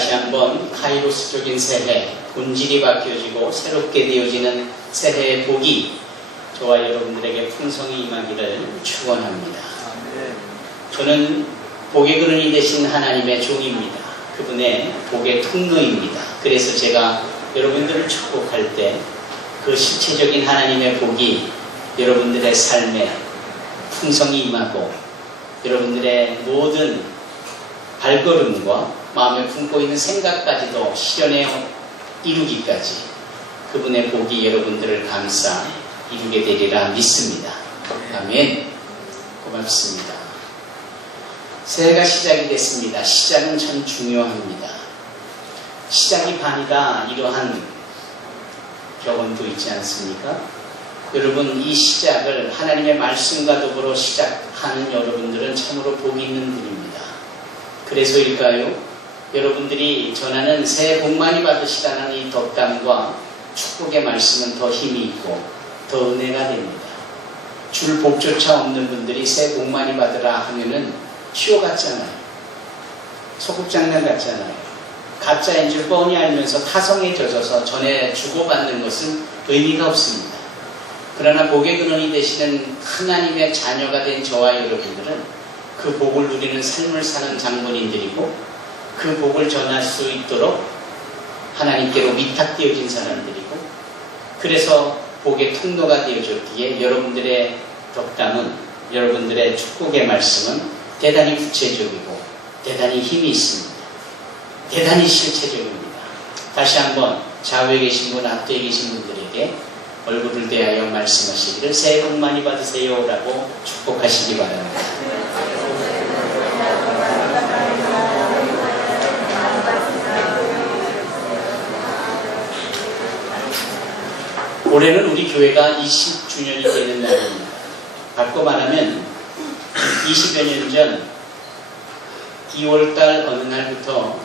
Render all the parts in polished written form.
다시 한번 카이로스적인 새해, 본질이 바뀌어지고 새롭게 되어지는 새해의 복이 저와 여러분들에게 풍성히 임하기를 축원합니다. 저는 복의 근원이 되신 하나님의 종입니다. 그분의 복의 통로입니다. 그래서 제가 여러분들을 축복할 때 그 실체적인 하나님의 복이 여러분들의 삶에 풍성히 임하고 여러분들의 모든 발걸음과 마음에 품고 있는 생각까지도 실현해 이루기까지 그분의 복이 여러분들을 감싸 이루게 되리라 믿습니다. 아멘. 고맙습니다. 새해가 시작이 됐습니다. 시작은 참 중요합니다. 시작이 반이다 이러한 격언도 있지 않습니까? 여러분, 이 시작을 하나님의 말씀과 더불어 시작하는 여러분들은 참으로 복이 있는 분입니다. 그래서일까요? 여러분들이 전하는 새해 복 많이 받으시라는 이 덕담과 축복의 말씀은 더 힘이 있고 더 은혜가 됩니다. 줄 복조차 없는 분들이 새해 복 많이 받으라 하면은 쇼 같잖아요. 소극장난 같잖아요. 가짜인 줄 뻔히 알면서 타성에 젖어서 전해 주고받는 것은 의미가 없습니다. 그러나 복의 근원이 되시는 하나님의 자녀가 된 저와 여러분들은 그 복을 누리는 삶을 사는 장본인들이고 그 복을 전할 수 있도록 하나님께로 위탁되어진 사람들이고 그래서 복의 통로가 되어줬기에 여러분들의 덕담은 여러분들의 축복의 말씀은 대단히 구체적이고 대단히 힘이 있습니다. 대단히 실체적입니다. 다시 한번 좌우에 계신 분, 앞뒤에 계신 분들에게 얼굴을 대하여 말씀하시기를 새해 복 많이 받으세요 라고 축복하시기 바랍니다. 올해는 우리 교회가 20주년이 되는 날입니다. 바꿔 말하면 20여 년 전 2월달 어느 날부터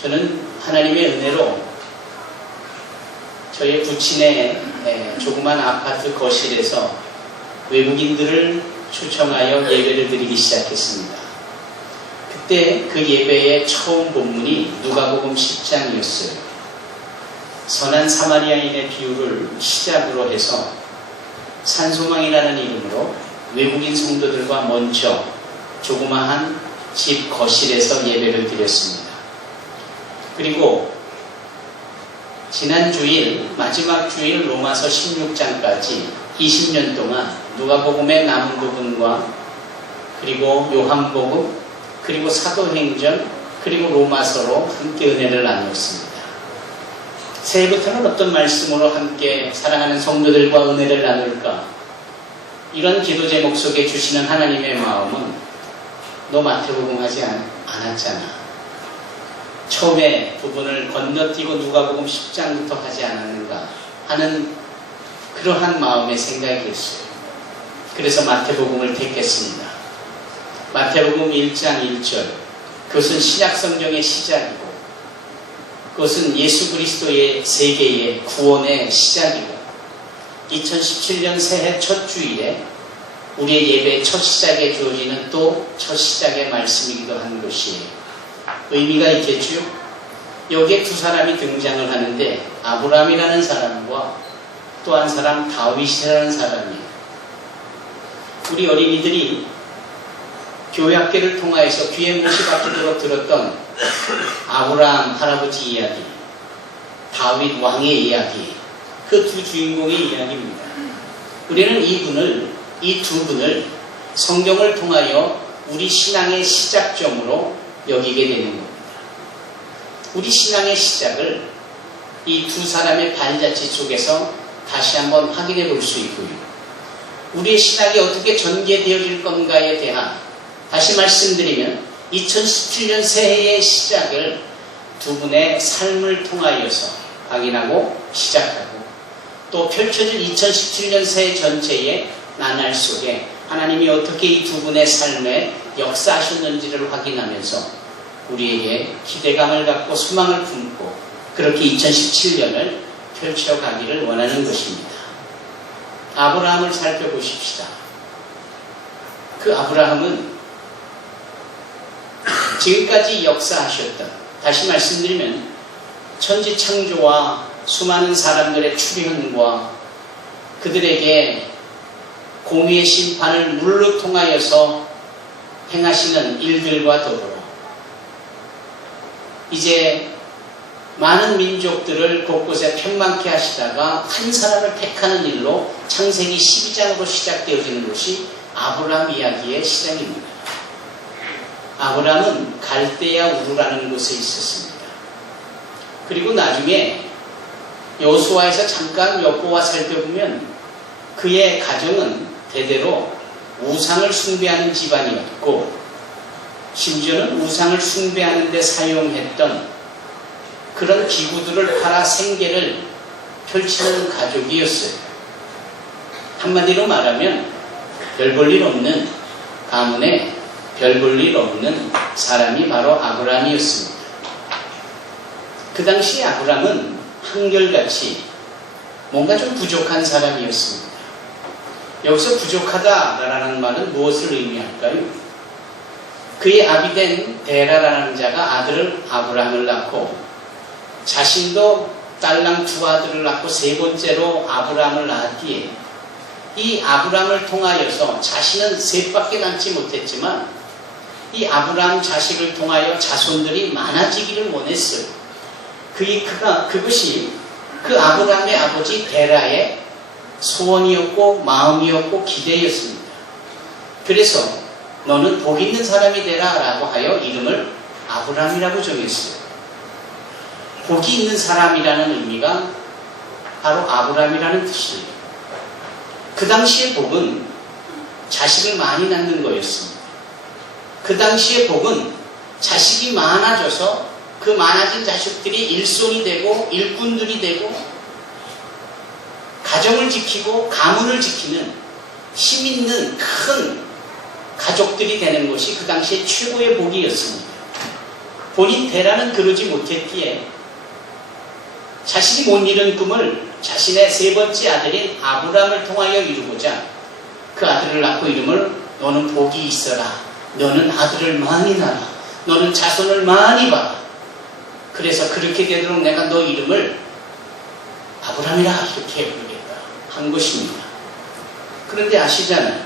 저는 하나님의 은혜로 저의 부친의 조그만 아파트 거실에서 외국인들을 초청하여 예배를 드리기 시작했습니다. 그때 그 예배의 처음 본문이 누가복음 10장이었어요. 선한 사마리아인의 비유를 시작으로 해서 산소망이라는 이름으로 외국인 성도들과 먼저 조그마한 집 거실에서 예배를 드렸습니다. 그리고 지난 주일, 마지막 주일 로마서 16장까지 20년 동안 누가복음의 남은 부분과 그리고 요한복음, 그리고 사도행전, 그리고 로마서로 함께 은혜를 나누었습니다. 새해부터는 어떤 말씀으로 함께 사랑하는 성도들과 은혜를 나눌까? 이런 기도 제목 속에 주시는 하나님의 마음은 너 마태복음 하지 않았잖아. 처음에 부분을 건너뛰고 누가복음 10장부터 하지 않았는가 하는 그러한 마음의 생각이었어요. 그래서 마태복음을 택했습니다. 마태복음 1장 1절 그것은 신약성경의 시작이고 그것은 예수 그리스도의 세계의 구원의 시작이고 2017년 새해 첫 주일에 우리의 예배의 첫 시작에 주어지는 또 첫 시작의 말씀이기도 한 것이에요. 의미가 있겠죠? 여기에 두 사람이 등장을 하는데 아브라함이라는 사람과 또 한 사람 다윗이라는 사람이에요. 우리 어린이들이 교회 학교를 통하여서 귀에 못이 박히도록 들었던 아브라함 할아버지 이야기, 다윗 왕의 이야기, 그 두 주인공의 이야기입니다. 우리는 이 두 분을 성경을 통하여 우리 신앙의 시작점으로 여기게 되는 겁니다. 우리 신앙의 시작을 이 두 사람의 발자취 속에서 다시 한번 확인해 볼 수 있고요. 우리의 신학이 어떻게 전개되어질 건가에 대한 다시 말씀드리면 2017년 새해의 시작을 두 분의 삶을 통하여서 확인하고 시작하고 또 펼쳐질 2017년 새해 전체의 나날 속에 하나님이 어떻게 이 두 분의 삶에 역사하셨는지를 확인하면서 우리에게 기대감을 갖고 소망을 품고 그렇게 2017년을 펼쳐가기를 원하는 것입니다. 아브라함을 살펴보십시다. 그 아브라함은 지금까지 역사하셨던, 다시 말씀드리면 천지창조와 수많은 사람들의 출현과 그들에게 공의의 심판을 물로 통하여서 행하시는 일들과 더불어 이제 많은 민족들을 곳곳에 편만케 하시다가 한 사람을 택하는 일로 창세기 12장으로 시작되어지는 것이 아브라함 이야기의 시작입니다. 아브라함은 갈대아 우르라는 곳에 있었습니다. 그리고 나중에 여호수아에서 잠깐 엿보아 살펴보면 그의 가정은 대대로 우상을 숭배하는 집안이었고, 심지어는 우상을 숭배하는 데 사용했던 그런 기구들을 팔아 생계를 펼치는 가족이었어요. 한마디로 말하면 별 볼 일 없는 가문에 별 볼 일 없는 사람이 바로 아브라함이었습니다. 그 당시 아브라함은 한결같이 뭔가 좀 부족한 사람이었습니다. 여기서 부족하다라는 말은 무엇을 의미할까요? 그의 아비된 데라라는 자가 아들을 아브라함을 낳고 자신도 딸랑 두 아들을 낳고 세 번째로 아브라함을 낳았기에 이 아브라함을 통하여서 자신은 셋밖에 낳지 못했지만 이 아브라함 자식을 통하여 자손들이 많아지기를 원했어요. 그것이 그 아브라함의 아버지 데라의 소원이었고 마음이었고 기대였습니다. 그래서 너는 복 있는 사람이 되라 라고 하여 이름을 아브라함이라고 정했어요. 복이 있는 사람이라는 의미가 바로 아브라함이라는 뜻이에요. 그 당시의 복은 자식을 많이 낳는 거였습니다. 그 당시의 복은 자식이 많아져서 그 많아진 자식들이 일손이 되고 일꾼들이 되고 가정을 지키고 가문을 지키는 힘 있는 큰 가족들이 되는 것이 그 당시의 최고의 복이었습니다. 본인 데라는 그러지 못했기에 자신이 못 이룬 꿈을 자신의 세 번째 아들인 아브라함을 통하여 이루고자 그 아들을 낳고 이름을 너는 복이 있어라. 너는 아들을 많이 낳아. 너는 자손을 많이 봐라. 그래서 그렇게 되도록 내가 너 이름을 아브라함이라 이렇게 부르겠다 한 것입니다. 그런데 아시잖아요.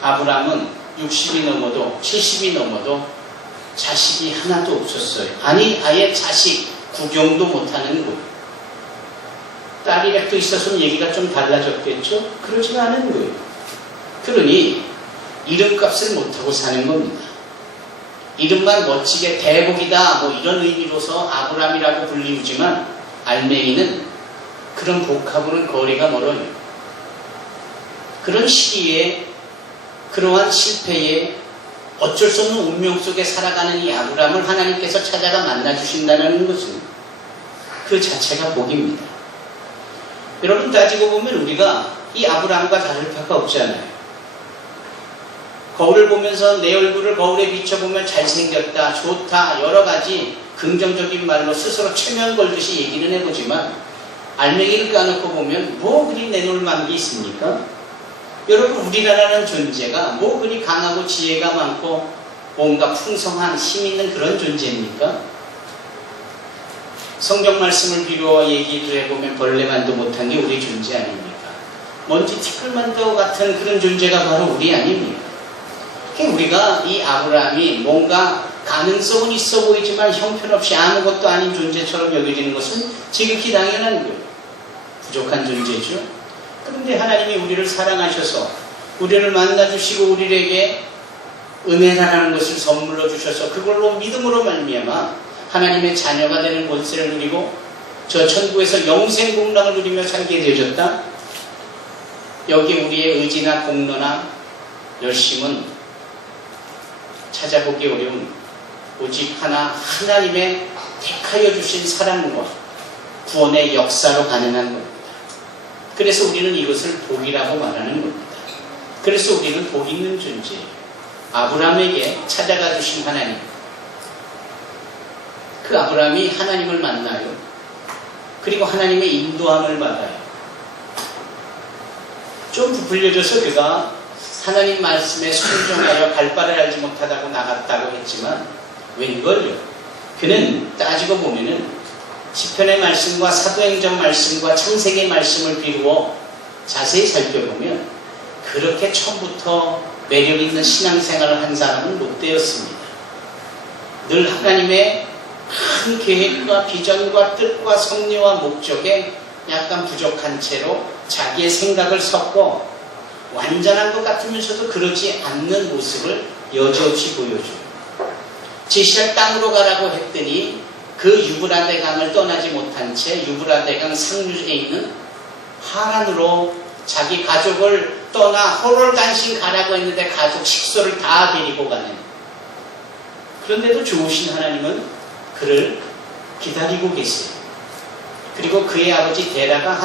아브라함은 60이 넘어도 70이 넘어도 자식이 하나도 없었어요. 아니 아예 자식 구경도 못하는 것. 딸이라도 있었으면 얘기가 좀 달라졌겠죠? 그렇지가 않은 거예요. 그러니 이름값을 못하고 사는 겁니다. 이름만 멋지게 대복이다 뭐 이런 의미로서 아브라함이라고 불리우지만 알맹이는 그런 복하고는 거리가 멀어요. 그런 시기에 그러한 실패에 어쩔 수 없는 운명 속에 살아가는 이 아브라함을 하나님께서 찾아가 만나주신다는 것은 그 자체가 복입니다. 여러분 따지고 보면 우리가 이 아브라함과 다를 바가 없잖아요. 거울을 보면서 내 얼굴을 거울에 비춰보면 잘생겼다, 좋다, 여러 가지 긍정적인 말로 스스로 최면 걸듯이 얘기는 해보지만 알맹이를 까놓고 보면 뭐 그리 내놓을 만한 게 있습니까? 여러분 우리나라는 존재가 뭐 그리 강하고 지혜가 많고 뭔가 풍성한 힘 있는 그런 존재입니까? 성경 말씀을 비롯 얘기를 해보면 벌레만도 못한 게 우리 존재 아닙니까? 먼지 티끌만도 같은 그런 존재가 바로 우리 아닙니까? 우리가 이 아브라함이 뭔가 가능성은 있어 보이지만 형편없이 아무것도 아닌 존재처럼 여겨지는 것은 지극히 당연한 거예요. 부족한 존재죠. 그런데 하나님이 우리를 사랑하셔서 우리를 만나주시고 우리에게 은혜라는 것을 선물로 주셔서 그걸로 믿음으로 말미암아 하나님의 자녀가 되는 권세를 누리고 저 천국에서 영생 공락을 누리며 살게 되어졌다. 여기에 우리의 의지나 공로나 열심은 찾아보기 어려운 오직 하나님의 택하여 주신 사랑과 구원의 역사로 가능한 겁니다. 그래서 우리는 이것을 복이라고 말하는 겁니다. 그래서 우리는 복 있는 존재예요. 아브라함에게 찾아가 주신 하나님, 그 아브라함이 하나님을 만나요. 그리고 하나님의 인도함을 받아요. 좀 부풀려져서 그가 하나님 말씀에 순종하여 발발을 알지 못하다고 나갔다고 했지만 웬걸요? 그는 따지고 보면은 시편의 말씀과 사도행전 말씀과 창세기 말씀을 비루어 자세히 살펴보면 그렇게 처음부터 매력 있는 신앙생활을 한 사람은 못 되었습니다. 늘 하나님의 큰 계획과 비전과 뜻과 섭리와 목적에 약간 부족한 채로 자기의 생각을 섞어 완전한 것 같으면서도 그러지 않는 모습을 여지없이 보여줘요. 지시할 땅으로 가라고 했더니 그 유브라데 강을 떠나지 못한 채 유브라데 강 상류에 있는 하란으로 자기 가족을 떠나 호롤단신 가라고 했는데 가족 식소를 다 데리고 가는, 그런데도 좋으신 하나님은 그를 기다리고 계세요. 그리고 그의 아버지 데라가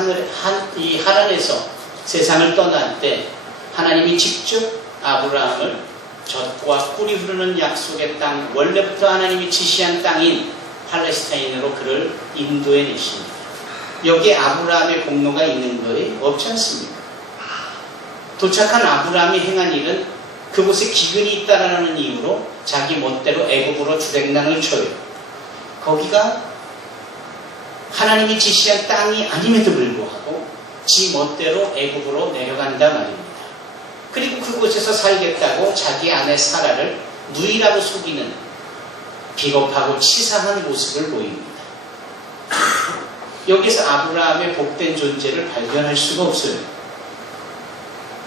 이 하란에서 세상을 떠날 때 하나님이 직접 아브라함을 젖과 꿀이 흐르는 약속의 땅, 원래부터 하나님이 지시한 땅인 팔레스타인으로 그를 인도해 내십니다. 여기에 아브라함의 공로가 있는 거에 없지 않습니까? 도착한 아브라함이 행한 일은 그곳에 기근이 있다라는 이유로 자기 멋대로 애굽으로 주랭랑을 쳐요. 거기가 하나님이 지시한 땅이 아님에도 불구하고 지 멋대로 애굽으로 내려간다 말입니다. 그리고 그곳에서 살겠다고 자기 아내 사라를 누이라고 속이는 비겁하고 치사한 모습을 보입니다. 여기서 아브라함의 복된 존재를 발견할 수가 없어요.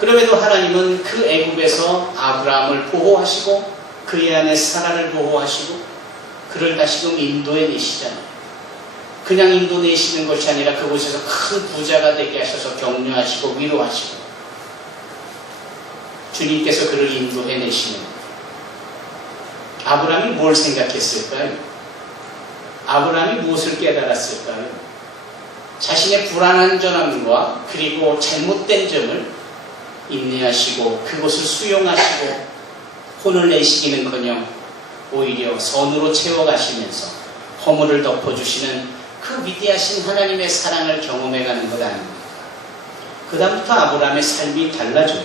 그럼에도 하나님은 그 애굽에서 아브라함을 보호하시고 그의 아내 사라를 보호하시고 그를 다시금 인도해 내시잖아요. 그냥 인도 내시는 것이 아니라 그곳에서 큰 부자가 되게 하셔서 격려하시고 위로하시고 주님께서 그를 인도해 내시는 거예요. 아브라함이 뭘 생각했을까요? 아브라함이 무엇을 깨달았을까요? 자신의 불안한 전함과 그리고 잘못된 점을 인내하시고 그것을 수용하시고 혼을 내시기는커녕 오히려 선으로 채워가시면서 허물을 덮어주시는 그 위대하신 하나님의 사랑을 경험해가는 것 아닙니까? 그 다음부터 아브라함의 삶이 달라져요.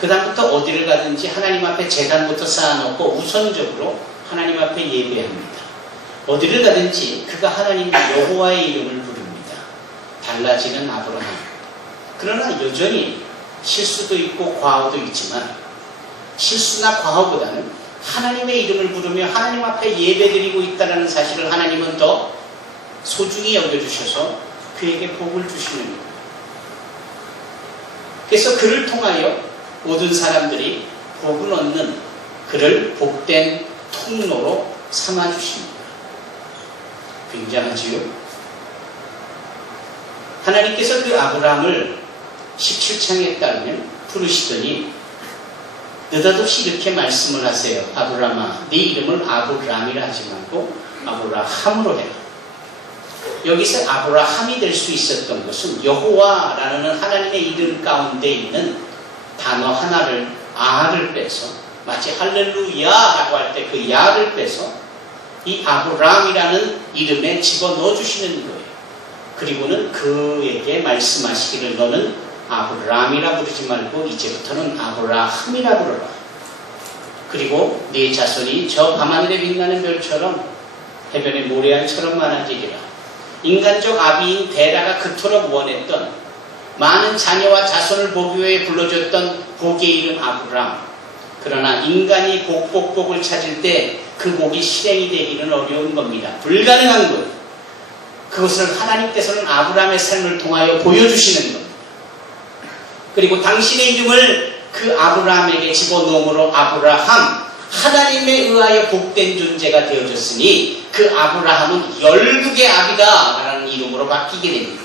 그 다음부터 어디를 가든지 하나님 앞에 제단부터 쌓아놓고 우선적으로 하나님 앞에 예배합니다. 어디를 가든지 그가 하나님 여호와의 이름을 부릅니다. 달라지는 아브라함. 그러나 여전히 실수도 있고 과오도 있지만 실수나 과오보다는 하나님의 이름을 부르며 하나님 앞에 예배드리고 있다는 사실을 하나님은 더 소중히 여겨주셔서 그에게 복을 주시는 거예요. 그래서 그를 통하여 모든 사람들이 복을 얻는 그를 복된 통로로 삼아주십니다. 굉장하지요? 하나님께서 그 아브라함을 17장에 따르면 부르시더니 느닷없이 이렇게 말씀을 하세요. 아브라함아, 네 이름을 아브람이라 하지 말고 아브라함으로 해라. 여기서 아브라함이 될 수 있었던 것은 여호와라는 하나님의 이름 가운데 있는 단어 하나를 아를 빼서 마치 할렐루야라고 할 때 그 야를 빼서 이 아브람이라는 이름에 집어넣어 주시는 거예요. 그리고는 그에게 말씀하시기를 너는 아브람이라 부르지 말고 이제부터는 아브라함이라 부르라. 그리고 네 자손이 저 밤하늘에 빛나는 별처럼 해변의 모래알처럼 많아지리라. 인간적 아비인 데라가 그토록 원했던 많은 자녀와 자손을 보기 위해 불러줬던 복의 이름 아브람. 그러나 인간이 복을 찾을 때 그 복이 실행이 되기는 어려운 겁니다. 불가능한 거예요. 그것을 하나님께서는 아브람의 삶을 통하여 보여주시는 겁니다. 그리고 당신의 이름을 그 아브람에게 집어넣음으로 아브라함, 하나님에 의하여 복된 존재가 되어졌으니 그 아브라함은 열국의 아비다 라는 이름으로 바뀌게 됩니다.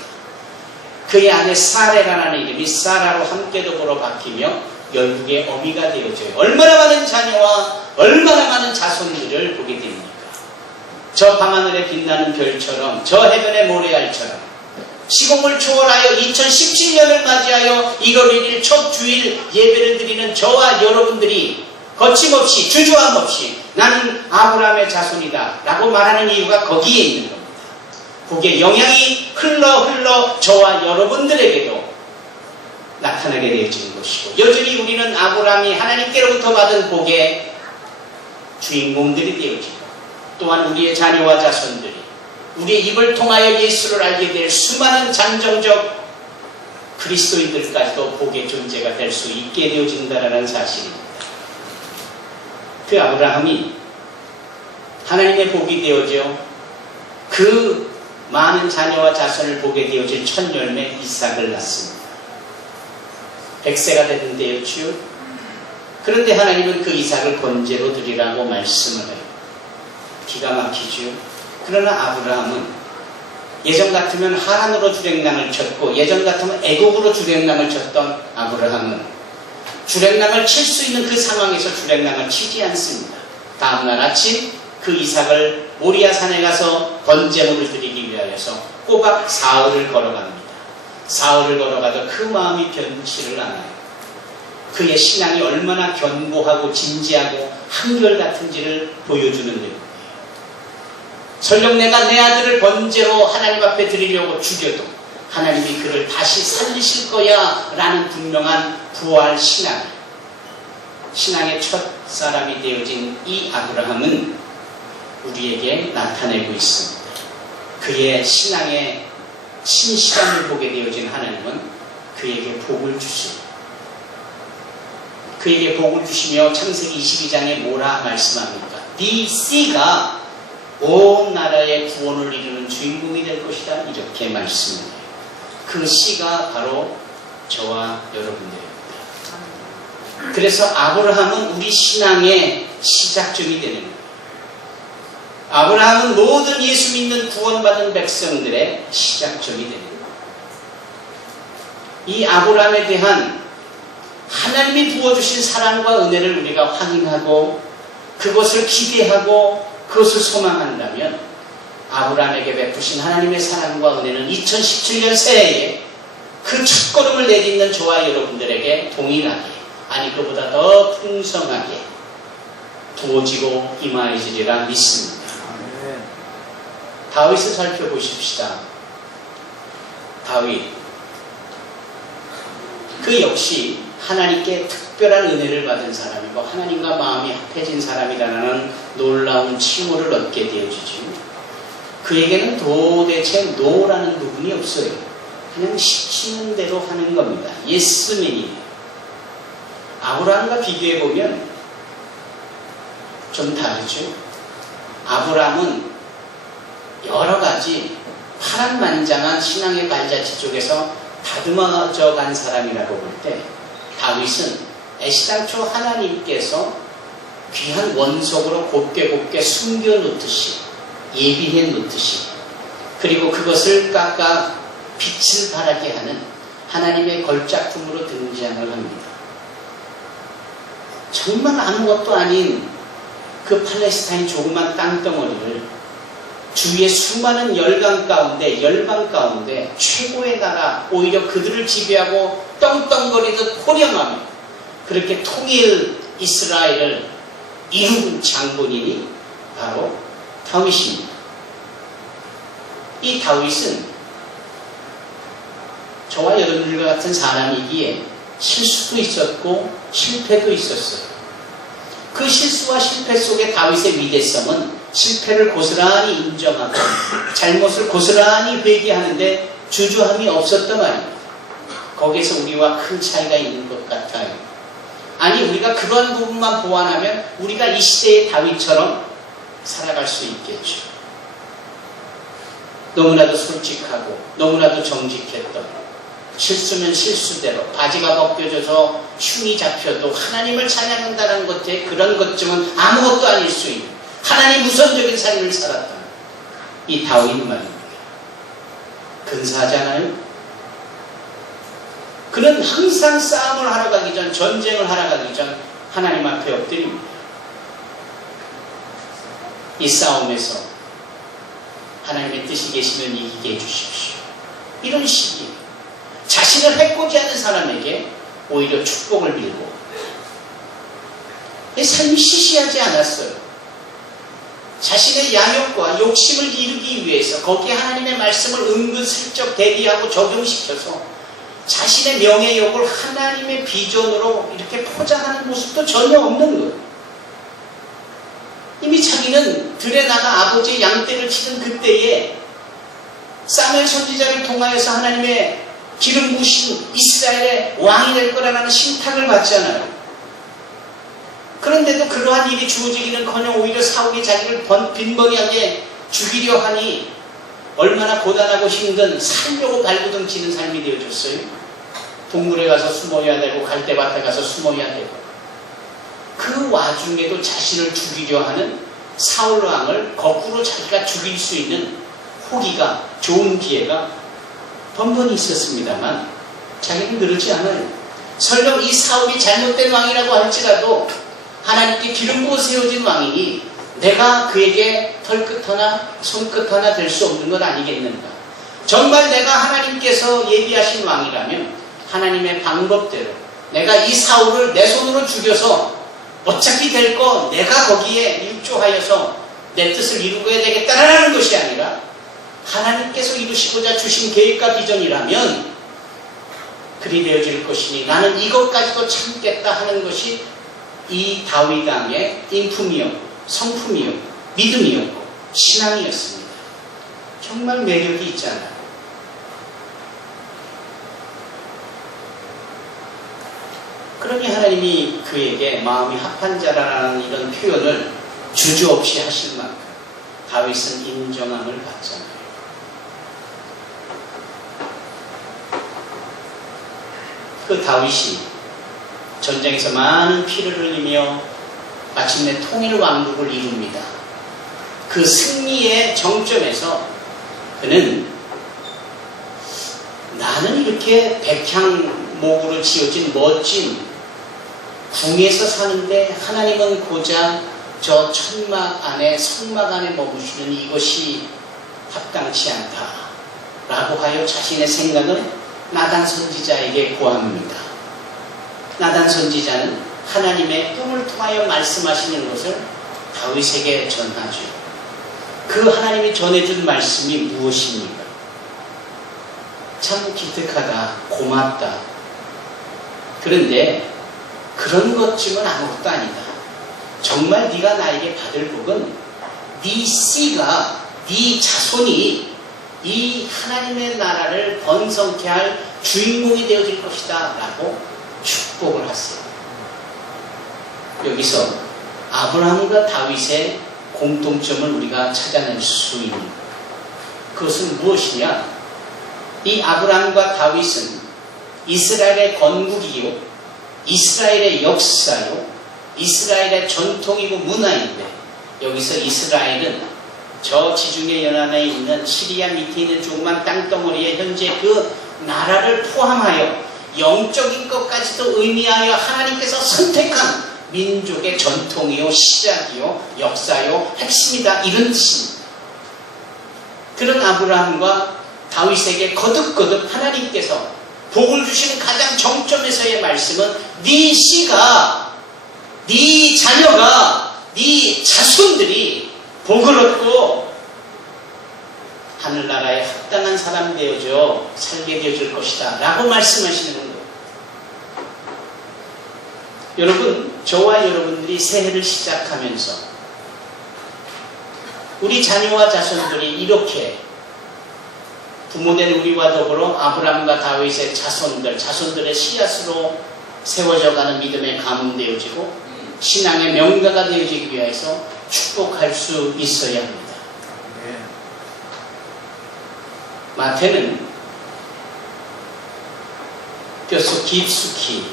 그의 아내 사레라는 이름이 사라로 함께 더불어 바뀌며 열국의 어미가 되어져요. 얼마나 많은 자녀와 얼마나 많은 자손들을 보게 됩니까? 저 밤하늘에 빛나는 별처럼 저 해변의 모래알처럼 시공을 초월하여 2017년을 맞이하여 1월 1일 첫 주일 예배를 드리는 저와 여러분들이 거침없이 주저함 없이 나는 아브라함의 자손이다 라고 말하는 이유가 거기에 있는 겁니다. 복의 영향이 흘러 저와 여러분들에게도 나타나게 되어지는 것이고 여전히 우리는 아브라함이 하나님께로부터 받은 복에 주인공들이 되어지고 또한 우리의 자녀와 자손들이 우리의 입을 통하여 예수를 알게 될 수많은 잠정적 그리스도인들까지도 복의 존재가 될 수 있게 되어진다는 사실입니다. 그 아브라함이 하나님의 복이 되어져 그 많은 자녀와 자손을 보게 되어질 첫 열매 이삭을 낳습니다. 100세가 되는 때였지요. 그런데 하나님은 그 이삭을 번제로 드리라고 말씀을 해요. 기가 막히지요. 그러나 아브라함은 예전 같으면 하란으로 주랭랑을 쳤고 예전 같으면 애국으로 주랭랑을 쳤던 아브라함은 주랭랑을 칠 수 있는 그 상황에서 주랭랑을 치지 않습니다. 다음날 아침 그 이삭을 모리아 산에 가서 번제물을 드리기 위하여서 꼬박 사흘을 걸어갑니다. 사흘을 걸어가도 그 마음이 변치를 않아요. 그의 신앙이 얼마나 견고하고 진지하고 한결같은지를 보여주는 내용이에요. 설령 내가 내 아들을 번제로 하나님 앞에 드리려고 죽여도 하나님이 그를 다시 살리실 거야 라는 분명한 부활 신앙의 첫 사람이 되어진 이 아브라함은 우리에게 나타내고 있습니다. 그의 신앙의 신실함을 보게 되어진 하나님은 그에게 복을 주십니다. 그에게 복을 주시며 창세기 22장에 뭐라 말씀합니까? 네 씨가 온 나라의 구원을 이루는 주인공이 될 것이다. 이렇게 말씀해요. 그 씨가 바로 저와 여러분들입니다. 그래서 아브라함은 우리 신앙의 시작점이 되는 거예요. 아브라함은 모든 예수 믿는 구원받은 백성들의 시작점이 되는 거예요. 이 아브라함에 대한 하나님이 부어주신 사랑과 은혜를 우리가 확인하고 그것을 기대하고 그것을 소망한다면 아브라함에게 베푸신 하나님의 사랑과 은혜는 2017년 새해에 그 첫걸음을 내딛는 저와 여러분들에게 동일하게 아니 그보다 더 풍성하게 부어지고 임하여지리라 믿습니다. 다윗을 살펴보십시다. 다윗 그 역시 하나님께 특별한 은혜를 받은 사람이고 하나님과 마음이 합해진 사람이라는 놀라운 칭호를 얻게 되어지죠. 그에게는 도대체 노라는 부분이 없어요. 그냥 시키는 대로 하는 겁니다. 예스맨이에요. 아브라함과 비교해보면 좀 다르죠. 아브라함은 여러 가지 파란만장한 신앙의 발자취 쪽에서 다듬어져 간 사람이라고 볼 때 다윗은 애시당초 하나님께서 귀한 원석으로 곱게 숨겨놓듯이 예비해 놓듯이 그리고 그것을 깎아 빛을 발하게 하는 하나님의 걸작품으로 등장을 합니다. 정말 아무것도 아닌 그 팔레스타인 조그만 땅덩어리를 주위의 수많은 열방 가운데 최고의 나라, 오히려 그들을 지배하고 떵떵거리듯 호령하며 그렇게 통일 이스라엘을 이룬 장본인이 바로 다윗입니다. 이 다윗은 저와 여러분들과 같은 사람이기에 실수도 있었고 실패도 있었어요. 그 실수와 실패 속에 다윗의 위대성은 실패를 고스란히 인정하고 잘못을 고스란히 회개하는데 주저함이 없었단 말입니다. 거기에서 우리와 큰 차이가 있는 것 같아요. 아니 우리가 그런 부분만 보완하면 우리가 이 시대의 다윗처럼 살아갈 수 있겠죠. 너무나도 솔직하고 너무나도 정직했던 실수면 실수대로 바지가 벗겨져서 흉이 잡혀도 하나님을 찬양한다는 것에 그런 것쯤은 아무것도 아닐 수 있는 하나님 우선적인 삶을 살았던 이 다윗 말입니다. 근사하잖아요. 그는 항상 싸움을 하러 가기 전 전쟁을 하러 가기 전 하나님 앞에 엎드립니다. 이 싸움에서 하나님의 뜻이 계시면 이기게 해주십시오. 이런 식이에요. 자신을 해코지 하는 사람에게 오히려 축복을 빌고 삶이 시시하지 않았어요. 자신의 양욕과 욕심을 이루기 위해서 거기에 하나님의 말씀을 은근슬쩍 대비하고 적용시켜서 자신의 명예욕을 하나님의 비전으로 이렇게 포장하는 모습도 전혀 없는 거예요. 자기는 들에 나가 아버지의 양떼를 치던 그때에 사무엘 선지자를 통하여서 하나님의 기름 부으신 이스라엘의 왕이 될 거라는 신탁을 받잖아요. 그런데도 그러한 일이 주어지기는커녕 오히려 사울이 자기를 빈번히하게 죽이려 하니 얼마나 고단하고 힘든 살려고 발부둥치는 삶이 되어졌어요. 동굴에 가서 숨어야 되고 갈대밭에 가서 숨어야 되고, 그 와중에도 자신을 죽이려 하는 사울 왕을 거꾸로 자기가 죽일 수 있는 호기가, 좋은 기회가 번번이 있었습니다만 자기는 그러지 않아요. 설령 이 사울이 잘못된 왕이라고 할지라도 하나님께 기름 부어 세워진 왕이니 내가 그에게 털끝 하나 손끝 하나 될 수 없는 것 아니겠는가. 정말 내가 하나님께서 예비하신 왕이라면 하나님의 방법대로 내가 이 사울을 내 손으로 죽여서 어차피 될 거 내가 거기에 일조하여서 내 뜻을 이루어야 되겠다라는 것이 아니라 하나님께서 이루시고자 주신 계획과 비전이라면 그리 되어질 것이니 나는 이것까지도 참겠다 하는 것이 이 다윗 왕의 인품이었고 성품이었고 믿음이었고 신앙이었습니다. 정말 매력이 있잖아요. 그러니 하나님이 그에게 마음이 합한 자라는 이런 표현을 주저없이 하실 만큼 다윗은 인정함을 받잖아요. 그 다윗이 전쟁에서 많은 피를 흘리며 마침내 통일 왕국을 이룹니다. 그 승리의 정점에서 그는 나는 이렇게 백향목으로 지어진 멋진 궁에서 사는데 하나님은 고작 저 천막 안에 성막 안에 머무시는 이것이 합당치 않다 라고 하여 자신의 생각은 나단 선지자에게 고합니다. 나단 선지자는 하나님의 꿈을 통하여 말씀하시는 것을 다윗에게 전하죠. 그 하나님이 전해준 말씀이 무엇입니까? 참 기특하다, 고맙다. 그런데 그런 것쯤은 아무것도 아니다. 정말 네가 나에게 받을 복은 네 씨가, 네 자손이 이 하나님의 나라를 번성케 할 주인공이 되어질 것이다 라고 축복을 하세요. 여기서 아브라함과 다윗의 공통점을 우리가 찾아낼 수 있는 그것은 무엇이냐? 이 아브라함과 다윗은 이스라엘의 건국이요, 이스라엘의 역사요, 이스라엘의 전통이고 문화인데, 여기서 이스라엘은 저 지중해 연안에 있는 시리아 밑에 있는 조그만 땅덩어리에 현재 그 나라를 포함하여 영적인 것까지도 의미하여 하나님께서 선택한 민족의 전통이요, 시작이요, 역사요, 핵심이다, 이런 뜻입니다. 그런 아브라함과 다윗에게 거듭거듭 하나님께서 복을 주시는 가장 정점에서의 말씀은 네 씨가, 네 자녀가, 네 자손들이 복을 얻고 하늘나라에 합당한 사람 되어져 살게 되어질 것이다 라고 말씀하시는 거예요. 여러분, 저와 여러분들이 새해를 시작하면서 우리 자녀와 자손들이 이렇게 부모된 우리와 더불어 아브라함과 다윗의 자손들의 씨앗으로 세워져가는 믿음의 가문 되어지고 신앙의 명가가 되어지기 위해서 축복할 수 있어야 합니다. 마태는 뼛속 깊숙이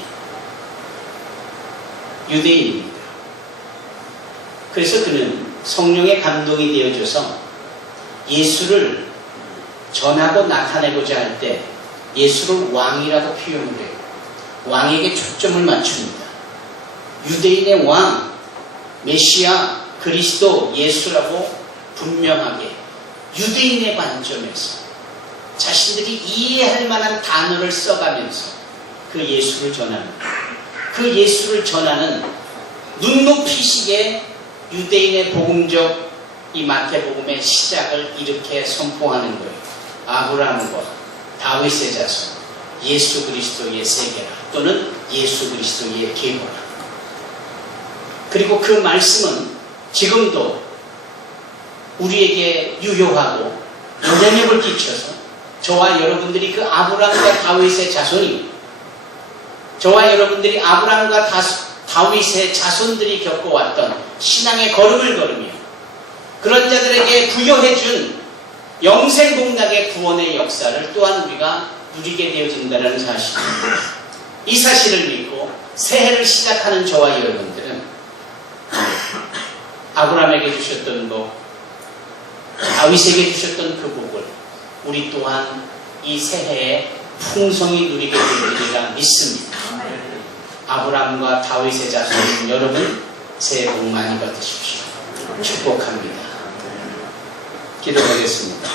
유대인입니다. 그래서 그는 성령의 감동이 되어져서 예수를 전하고 나타내고자 할 때 예수를 왕이라고 표현을 해요. 왕에게 초점을 맞춥니다. 유대인의 왕, 메시아, 그리스도, 예수라고 분명하게 유대인의 관점에서 자신들이 이해할 만한 단어를 써가면서 그 예수를 전합니다. 그 예수를 전하는 눈높이식의 유대인의 복음적 이 마태복음의 시작을 이렇게 선포하는 거예요. 아브라함과 다윗의 자손, 예수 그리스도의 세계라, 또는 예수 그리스도의 계보라. 그리고 그 말씀은 지금도 우리에게 유효하고 영향력을 끼쳐서 저와 여러분들이 그 아브라함과 다윗의 자손이, 저와 여러분들이 아브라함과 다윗의 자손들이 겪어왔던 신앙의 걸음을 걸으며 그런 자들에게 부여해준 영생복락의 구원의 역사를 또한 우리가 누리게 되어진다는 사실, 이 사실을 믿고 새해를 시작하는 저와 여러분들은 아브라함에게 주셨던 복, 다윗에게 주셨던 그 복을 우리 또한 이 새해에 풍성히 누리게 되리라 믿습니다. 아브라함과 다윗의 자손 여러분, 새해 복 많이 받으십시오. 축복합니다. 기도하겠습니다.